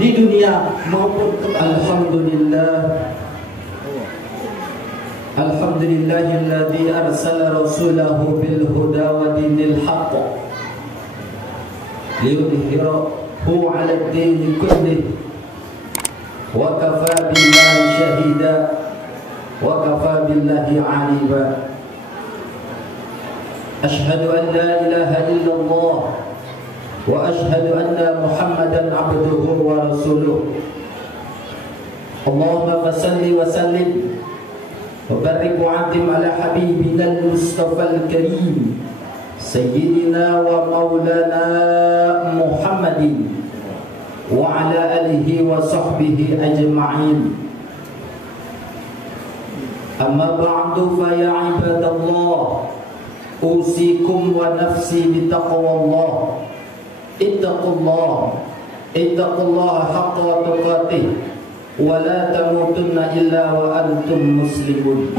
di dunia maupun alhamdulillah. Alhamdulillahilladzi arsala rasulahu bil huda wa dinil haqq liyudhhirahu 'ala ad-din kullih wa kafa billahi shahida wa kafa billahi 'aliba. Ashhadu an la ilaha illallah wa ashhadu anna Muhammadan 'abduhu wa rasuluh. Allahumma salli wa sallim وبارك وعظم على حبيبنا المصطفى الكريم سيدنا ومولانا محمد وعلى آله وصحبه أجمعين. أما بعد فيا عباد الله أوصيكم ونفسي بتقوى الله. اتقوا الله حق تقاته ولا تموتن إلا وأنتم مسلمون.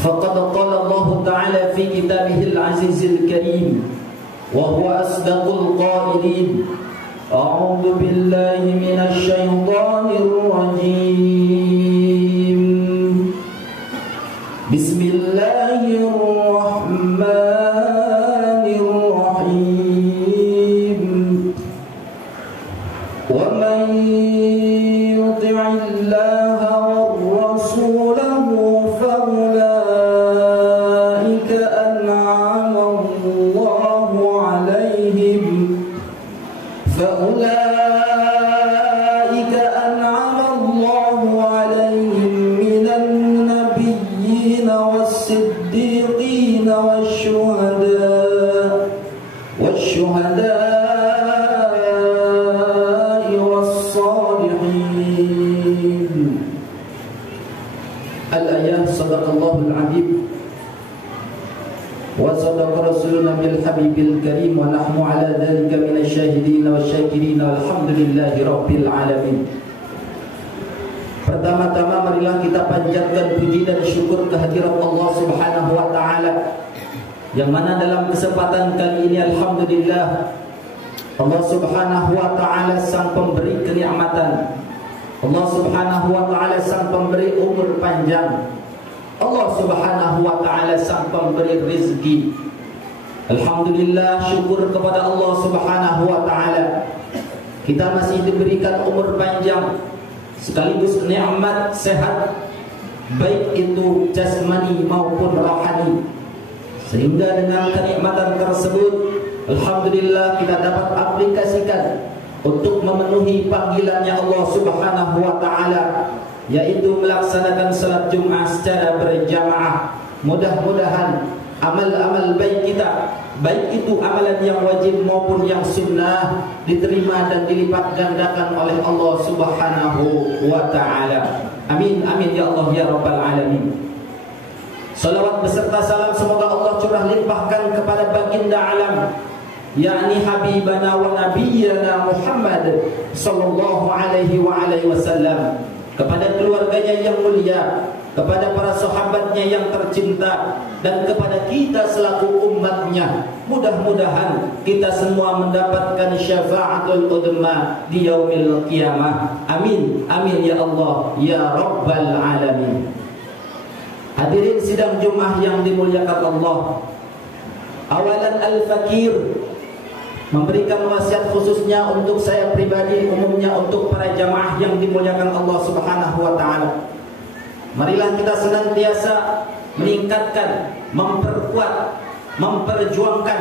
فقد قال الله تعالى في كتابه العزيز الكريم وهو أصدق القائلين: أعوذ بالله من الشيطان الرجيم. بسم الله الرحمن الرحيم. ومن يطع الله ورسوله فأولئك أنعم الله عليهم من النبيين والصديقين والشهداء Al-ayah. Sadaqallahul azim wa sadaqa rasuluna bil habibil karim wa nahnu ala dhalika minasy syahidin wasyakirin walhamdulillahi rabbil alamin. Pertama-tama marilah kita panjatkan puji dan syukur kehadirat Allah Subhanahu wa taala, yang mana dalam kesempatan kali ini alhamdulillah Allah Subhanahu wa taala sang pemberi kenikmatan, Allah Subhanahu wa taala sang pemberi umur panjang, Allah Subhanahu wa taala sang pemberi rezeki. Alhamdulillah, syukur kepada Allah Subhanahu wa taala kita masih diberikan umur panjang sekaligus nikmat sehat, baik itu jasmani maupun rohani, sehingga dengan kenikmatan tersebut alhamdulillah kita dapat aplikasikan untuk memenuhi panggilannya Allah Subhanahu wa taala, yaitu melaksanakan salat Jumat secara berjamaah. Mudah-mudahan amal-amal baik kita, baik itu amalan yang wajib maupun yang sunnah, diterima dan dilipat gandakan oleh Allah Subhanahu wa taala. Amin amin ya Allah ya rabbal alamin. Salawat beserta salam semoga Allah curah limpahkan kepada baginda alam, yakni habibana wa nabiyyana Muhammad sallallahu alaihi wasallam, kepada keluarganya yang mulia, kepada para sahabatnya yang tercinta, dan kepada kita selaku umatnya. Mudah-mudahan kita semua mendapatkan syafaatul udma di yaumil qiyamah. Amin amin ya Allah ya rabbal alamin. Hadirin sidang Jumat yang dimuliakan Allah, awalan al-fakir memberikan wasiat khususnya untuk saya pribadi, umumnya untuk para jamaah yang dimuliakan Allah Subhanahu wa taala. Marilah kita senantiasa meningkatkan, memperkuat, memperjuangkan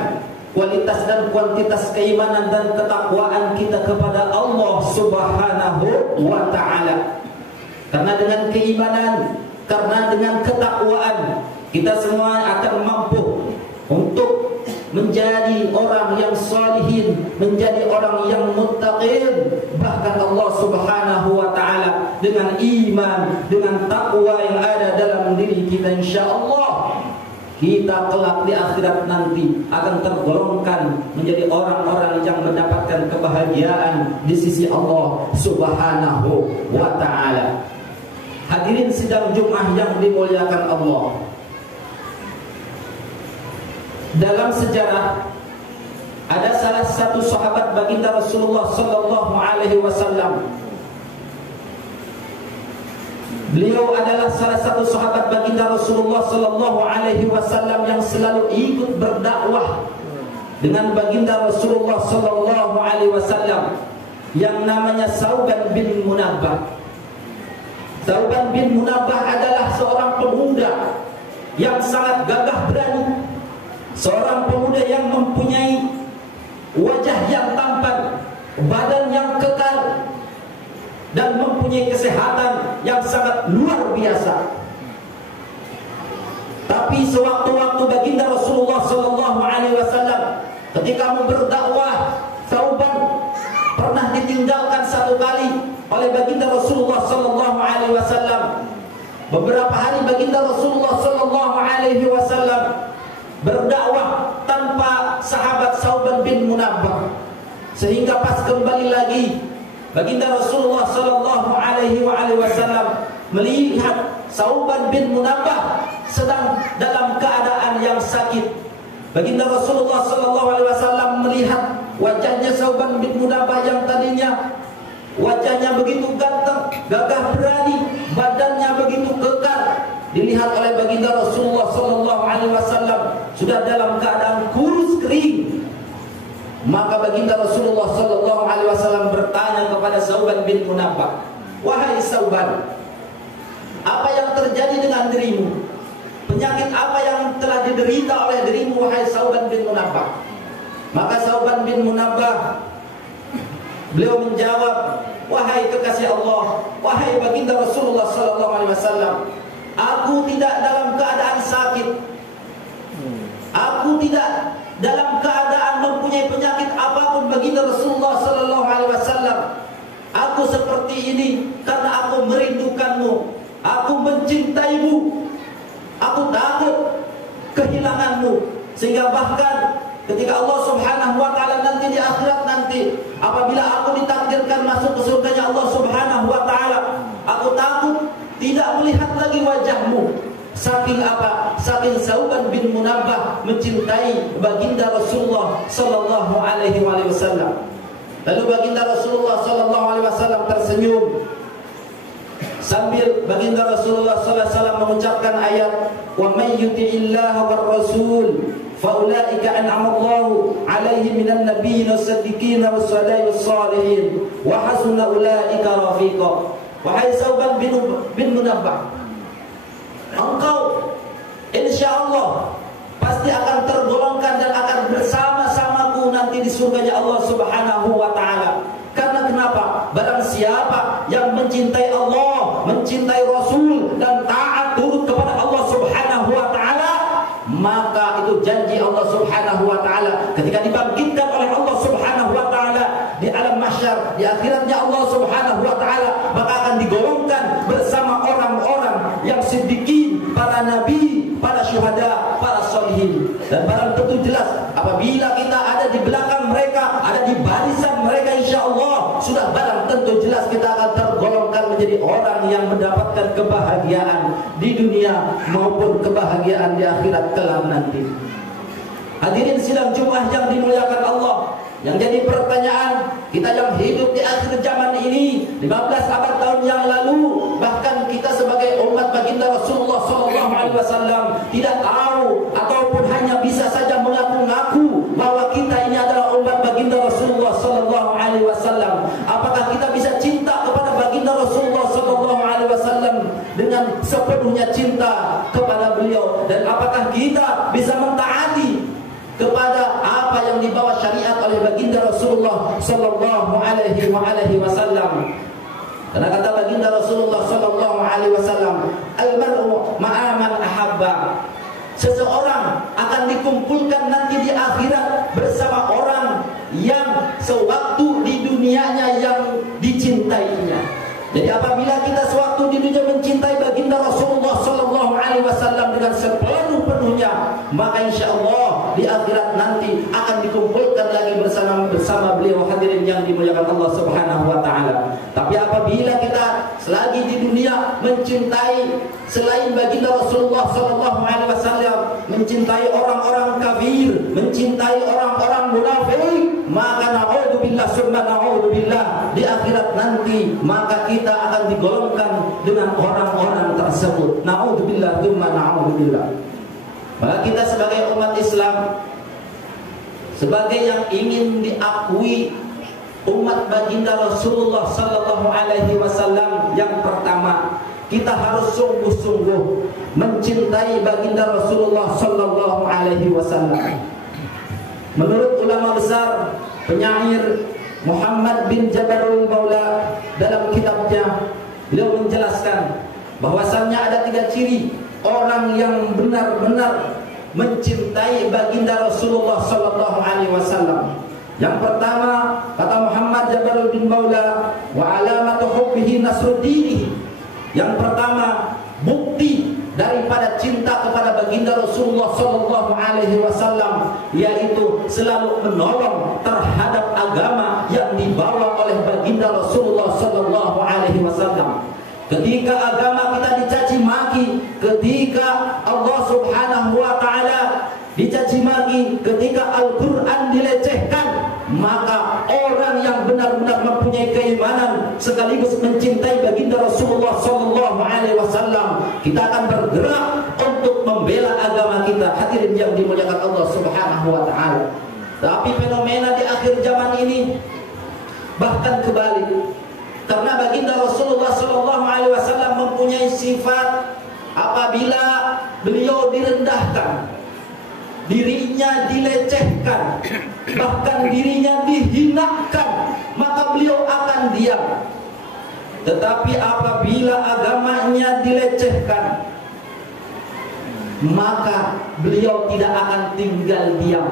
kualitas dan kuantitas keimanan dan ketakwaan kita kepada Allah Subhanahu wa taala. Karena dengan keimanan, karena dengan ketakwaan, kita semua akan mampu untuk menjadi orang yang salihin, menjadi orang yang muttaqin. Bahkan Allah Subhanahu wa taala dengan iman, dengan takwa yang ada dalam diri kita, insyaallah kita kelak di akhirat nanti akan tergolongkan menjadi orang-orang yang mendapatkan kebahagiaan di sisi Allah Subhanahu wa taala. Hadirin sidang Jumat yang dimuliakan Allah, dalam sejarah ada salah satu sahabat baginda Rasulullah sallallahu alaihi wasallam. Beliau adalah salah satu sahabat baginda Rasulullah sallallahu alaihi wasallam yang selalu ikut berdakwah dengan baginda Rasulullah sallallahu alaihi wasallam, yang namanya Thauban bin Munabbah. Thauban bin Munabbah adalah seorang pemuda yang sangat gagah berani, seorang pemuda yang mempunyai wajah yang tampan, badan yang kekar, dan mempunyai kesehatan yang sangat luar biasa. Tapi sewaktu-waktu baginda Rasulullah sallallahu alaihi wasallam ketika berdakwah, Thauban pernah ditinggalkan satu kali oleh baginda Rasulullah sallallahu alaihi wasallam. Beberapa hari baginda Rasulullah sallallahu alaihi wasallam berdakwah tanpa sahabat Thauban bin Munabbah, sehingga pas kembali lagi baginda Rasulullah sallallahu alaihi wasallam melihat Thauban bin Munabbah sedang dalam keadaan yang sakit. Baginda Rasulullah sallallahu alaihi wasallam melihat wajahnya Thauban bin Munabbah yang tadinya wajahnya begitu ganteng, gagah berani, badannya begitu kekar, dilihat oleh baginda Rasulullah sallallahu alaihi wasallam sudah dalam keadaan kurus kering. Maka baginda Rasulullah sallallahu alaihi wasallam bertanya kepada Thauban bin Munabbah, "Wahai Thauban, apa yang terjadi dengan dirimu? Penyakit apa yang telah diderita oleh dirimu, wahai Thauban bin Munabbah?" Maka Thauban bin Munabbah beliau menjawab, "Wahai kekasih Allah, wahai baginda Rasulullah sallallahu alaihi wasallam, aku tidak dalam keadaan sakit. Aku tidak dalam keadaan mempunyai penyakit apapun baginda Rasulullah sallallahu alaihi wasallam. Aku seperti ini karena aku merindukanmu, aku mencintaimu, aku takut kehilanganmu, sehingga bahkan ketika Allah Subhanahu wa taala nanti di akhirat nanti, apabila aku ditakdirkan masuk ke surganya Allah Subhanahu wa taala, aku takut tidak melihat lagi wajahmu." Saking apa? Saking Thauban bin Munabbah mencintai baginda Rasulullah sallallahu alaihi wasallam. Lalu baginda Rasulullah sallallahu alaihi wasallam tersenyum sambil baginda Rasulullah sallallahu alaihi wasallam mengucapkan ayat, "Wa may yuti'illaha war rasul faulaika an'ama Allahu 'alaihim minan nabiyyin was-siddiqin was-salihin wa hasuna ulaika rafiqa." Wahai Thauban bin Munabbah, engkau insyaallah pasti akan tergolongkan dan akan bersama-samaku nanti di surganya Allah Subhanahu wa taala. Karena kenapa? Barang siapa yang mencintai Allah, mencintai Rasul, dan taat turut kepada Allah Subhanahu wa taala, maka itu janji Allah Subhanahu wa taala ketika dibangkitkan oleh Allah Subhanahu wa taala di alam mahsyar, di akhiratnya Allah Subhanahu wa taala, maka akan digolongkan bersama orang-orang yang siddiqin, para nabi, para syuhada, para sholihin. Dan barang tentu jelas apabila kita ada di belakang mereka, ada di barisan mereka, insyaallah sudah barang tentu jelas kita akan tergolongkan menjadi orang yang mendapatkan kebahagiaan di dunia maupun kebahagiaan di akhirat kelak nanti. Hadirin sidang Jumat yang dimuliakan Allah, yang jadi pertanyaan, kita yang hidup di akhir zaman ini 15 abad tahun yang lalu, bahkan kita sebagai umat baginda Rasulullah sallallahu alaihi wasallam tidak tahu ataupun hanya bisa saja mengaku-ngaku bahwa kita ini adalah umat baginda Rasulullah sallallahu alaihi wasallam. Apakah kita bisa cinta kepada baginda Rasulullah sallallahu alaihi wasallam dengan sepenuhnya cinta kepada beliau, dan apakah kita bisa mentaati kepada apa yang dibawa syariat oleh baginda Rasulullah sallallahu alaihi wasallam? Karena kata baginda Rasulullah sallallahu alaihi wasallam, "Al-mar'u ma'a man ahabba." Seseorang akan dikumpulkan nanti di akhirat bersama orang yang sewaktu di dunianya yang dicintainya. Jadi apabila kita sewaktu di dunia mencintai baginda Rasulullah sallallahu alaihi wasallam dengan sepenuh sepenuhnya, maka insya Allah di akhirat nanti akan dikumpulkan lagi bersama beliau. Hadirin yang dimuliakan Allah Subhanahu wa taala. Tapi apabila kita selagi di dunia mencintai selain baginda Rasulullah sallallahu alaihi wasallam, mencintai orang-orang kafir, mencintai orang-orang munafik, maka naudzubillah summa naudzubillah, di akhirat nanti maka kita akan digolongkan dengan orang-orang tersebut. Naudzubillah summa naudzubillah. Maka kita sebagai umat Islam, sebagai yang ingin diakui umat baginda Rasulullah sallallahu alaihi wasallam, yang pertama kita harus sungguh-sungguh mencintai baginda Rasulullah sallallahu alaihi wasallam. Menurut ulama besar penyair Muhammad bin Jabarul Maula, dalam kitabnya beliau menjelaskan bahwasannya ada 3 ciri orang yang benar-benar mencintai baginda Rasulullah sallallahu alaihi wasallam. Yang pertama, kata Muhammad Jabarul bin Maula, wa alamatu hubbihi nasruddini. Yang pertama, bukti daripada cinta kepada baginda Rasulullah sallallahu alaihi wasallam, yaitu selalu menolong terhadap agama yang dibawa oleh baginda Rasulullah sallallahu alaihi wasallam. Ketika agama kita dicaci maki, ketika Allah Subhanahu wa taala dicaci maki, ketika Al-Qur'an dilecehkan, maka orang yang benar-benar mempunyai keimanan sekaligus mencintai baginda Rasulullah sallallahu alaihi wasallam, kita akan bergerak untuk membela agama kita. Hadirin yang dimuliakan Allah Subhanahu wa taala. Tapi fenomena di akhir zaman ini bahkan kebalik. Karena baginda Rasulullah sallallahu alaihi wasallam mempunyai sifat apabila beliau direndahkan, dirinya dilecehkan, bahkan dirinya dihinakan, maka beliau akan diam. Tetapi apabila agamanya dilecehkan, maka beliau tidak akan tinggal diam.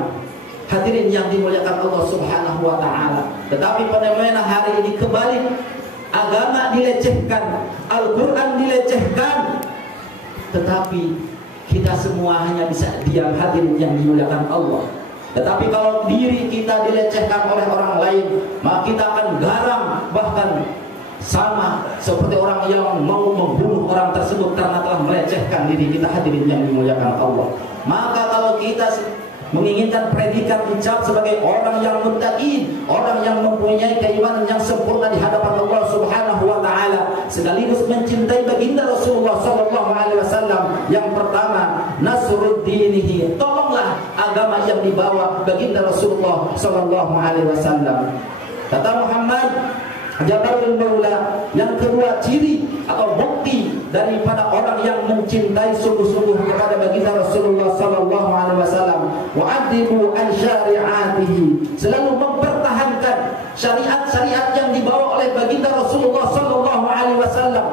Hadirin yang dimuliakan Allah Subhanahu wa taala. Tetapi fenomena hari ini kebalik. Agama dilecehkan, Al-Quran dilecehkan, tetapi kita semua hanya bisa diam. Hadirin yang dimuliakan Allah. Tetapi kalau diri kita dilecehkan oleh orang lain, maka kita akan garam, bahkan sama seperti orang yang mau membunuh orang tersebut karena telah melecehkan diri kita. Hadirin yang dimuliakan Allah. Maka kalau kita menginginkan predikat ucap sebagai orang yang muttaqin, orang yang mempunyai keimanan yang sempurna di hadapan Allah Subhanahu wa taala, sekaligus mencintai baginda Rasulullah sallallahu alaihi wasallam, yang pertama nasruddinihi, tolonglah agama yang dibawa baginda Rasulullah sallallahu alaihi wasallam. Kata Muhammad Jabarul Maula, yang kedua ciri atau bukti daripada orang yang mencintai sungguh-sungguh kepada baginda Rasulullah sallallahu alaihi wasallam, wa'adibu an syari'atihi, selalu mempertahankan syariat-syariat yang dibawa oleh baginda Rasulullah sallallahu alaihi wasallam.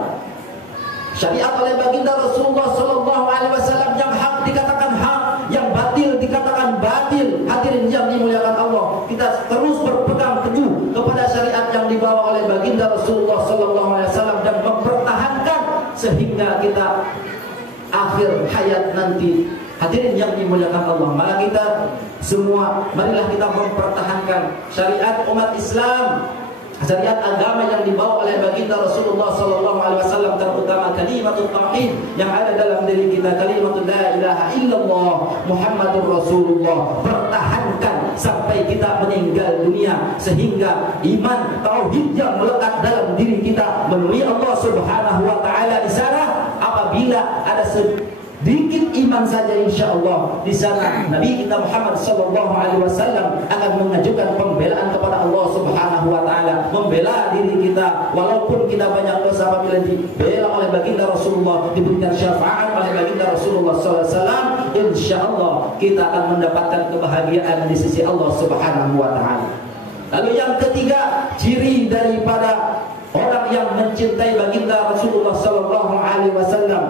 Syariat oleh baginda Rasulullah sallallahu alaihi wasallam, yang hak dikatakan hak, yang batil dikatakan batil. Hadirin yang dimuliakan Allah, kita terus berpegang teguh kepada syariat yang dibawa oleh baginda Rasulullah sallallahu alaihi wasallam dan mempertahankan sehingga kita akhir hayat nanti. Hadirin yang dimuliakan Allah, maka kita semua marilah kita mempertahankan syariat umat Islam, syariat agama yang dibawa oleh baginda Rasulullah sallallahu alaihi wasallam, terutama kalimatut tauhid yang ada dalam diri kita, kalimatut la ilaha illallah Muhammadur Rasulullah. Pertahankan sampai kita meninggal dunia, sehingga iman tauhid yang melekat dalam diri kita memenuhi Allah Subhanahu wa taala di sana. Apabila ada sedikit iman saja, insya Allah di sana Nabi kita Muhammad sallallahu alaihi wasallam akan mengajukan pembelaan kepada Allah Subhanahu wa taala, membela diri kita walaupun kita banyak dosa. Apabila dibela oleh baginda Rasulullah, diberikan syafaat oleh baginda Rasulullah sallallahu alaihi wasallam, insya Allah kita akan mendapatkan kebahagiaan di sisi Allah Subhanahu wa taala. Lalu yang ketiga, ciri daripada orang yang mencintai baginda Rasulullah sallallahu alaihi wasallam,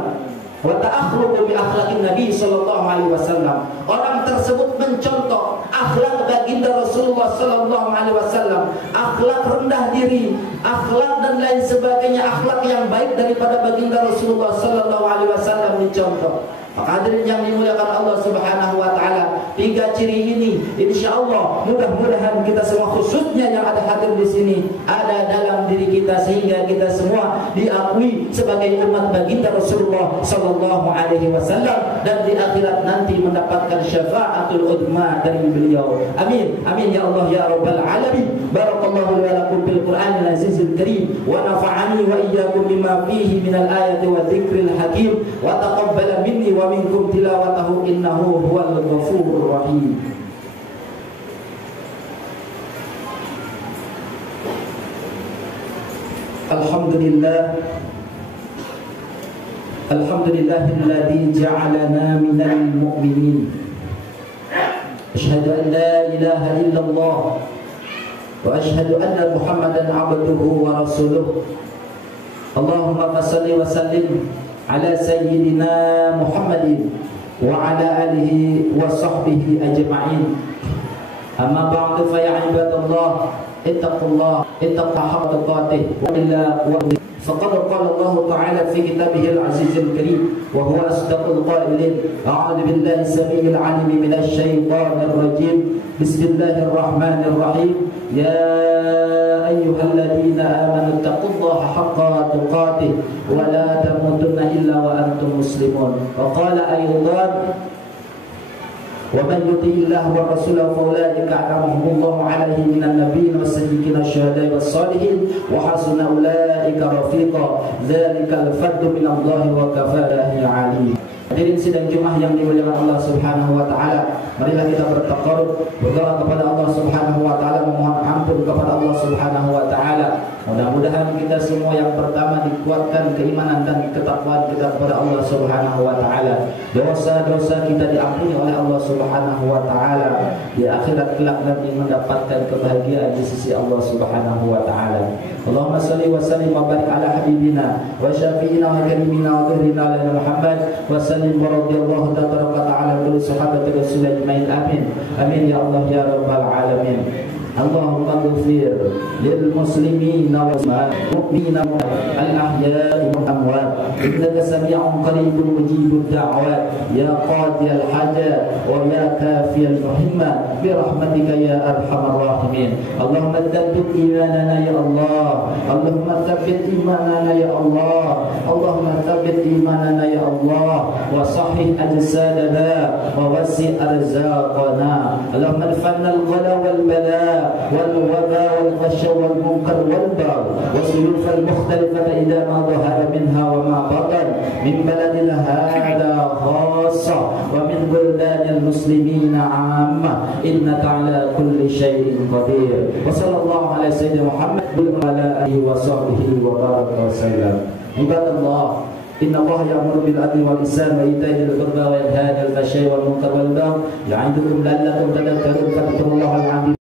wa ta'akhluqu bi akhlaqin Nabi sallallahu alaihi wasallam. Orang tersebut mencontoh akhlak baginda Rasulullah sallallahu alaihi wasallam, akhlak akhlak rendah diri, akhlak dan lain sebagainya, akhlak yang baik daripada baginda Rasulullah sallallahu alaihi wasallam dicontoh. Maka hadirin yang dimuliakan Allah Subhanahu wa taala, 3 ciri ini insyaallah mudah-mudahan kita semua, khususnya yang ada hadir di sini, ada dalam diri kita sehingga kita semua diakui sebagai umat baginda Rasulullah sallallahu alaihi wasallam dan di akhirat nanti mendapatkan syafaatul uzma dari beliau. Amin. Amin ya Allah ya rabbal alamin. Barakallahu li wa lakum bil Qur'anil azizil karim wa nafa'ani wa iyyakum bima fihi minal ayati wa dzikril hakim wa taqabbala minni wa minkum tilawatahu innahu huwal ghafurur rahim. Alhamdulillahilladzi ja'alana minal mu'minin. Asyhadu an la ilaha illallah wa asyhadu anna Muhammadan 'abduhu wa rasuluh. Allahumma shalli wa sallim ala sayyidina Muhammadin wa ala alihi wa sahbihi ajma'in. Amma ba'du fa ya ibadallah ittaqullah haqqa tuqatih wa illa wa faqad qala Allah ta'ala fi kitabihil azizil karim wa huwa asdaqul qailin. A'udzu billahi samii'il 'alim minasy syaithanir rajim. Bismillahirrahmanirrahim. Ya ayyuhalladzina amanu taqullaha haqqa tuqatih wa la tamutunna illa wa antum muslimun. Wa qala aydan وَمَنْ يُطِعِ اللَّهَ وَرَسُولَهُ فَأُولَئِكَ أَنْعَمَ اللَّهُ عَلَيْهِم مِنَ النَّبِيِّينَ وَالصِّدِّيقِينَ وَالشُّهَدَاءِ وَالصَّالِحِينَ وَحَسُنَ أُولَئِكَ رَفِيقًا ذَلِكَ الْفَضْلُ مِنَ اللَّهِ وَكَفَى بِاللَّهِ عَلِيمًا. Hadirin sidang Jumat yang dimuliakan Allah Subhanahu wa taala, marilah kita bertaqarrub, berdoa kepada Allah Subhanahu wa taala, memohon ampun kepada Allah Subhanahu wa taala. Mudah-mudahan kita semua yang pertama dikuatkan keimanan dan ketakwaan kita kepada Allah Subhanahu wa taala. Dosa-dosa kita diampuni oleh Allah Subhanahu wa taala. Di akhirat kelak nanti mendapatkan kebahagiaan di sisi Allah Subhanahu wa taala. Allahumma shalli wa sallim wa barik ala habibina wa syafi'ina wa karimina wa dhuhrina lana Muhammad wa sallim wa radhiyallahu ta'ala kulli sahabati Rasul ajmain. Amin. Amin ya Allah ya rabbal alamin. Allahumma ghfir lil muslimina wal mu'minina al ahya'i wal amwat innaka sami'un qaribun mujibud da'wat ya qadiyal hajat wa ya kafiyal muhimmat bi rahmatika ya arhamar rahimin. Allahumma tsabbit imanana ya Allah. Allahumma tsabbit imanana ya Allah. Allahumma tsabbit imanana ya Allah wa sahih ajsadana wa wasi' arzaqana. Allahumma adfanna al-ghala wal bala والوباء والغش والمنكر والبغي والسيوف المختلفة إذا ما ظهر منها وما بطن من بلدنا هذا خاصة ومن بلدان المسلمين عامة إنك على كل شيء قدير. وصلى الله على سيدنا محمد وعلى آله وصحبه وبارك وسلم. عباد الله إن الله يأمر بالعدل والإحسان وإيتاء ذي القربى وينهى عن الفحشاء والمنكر والبغي يعظكم لعلكم تذكرون. فاذكروا الله العظيم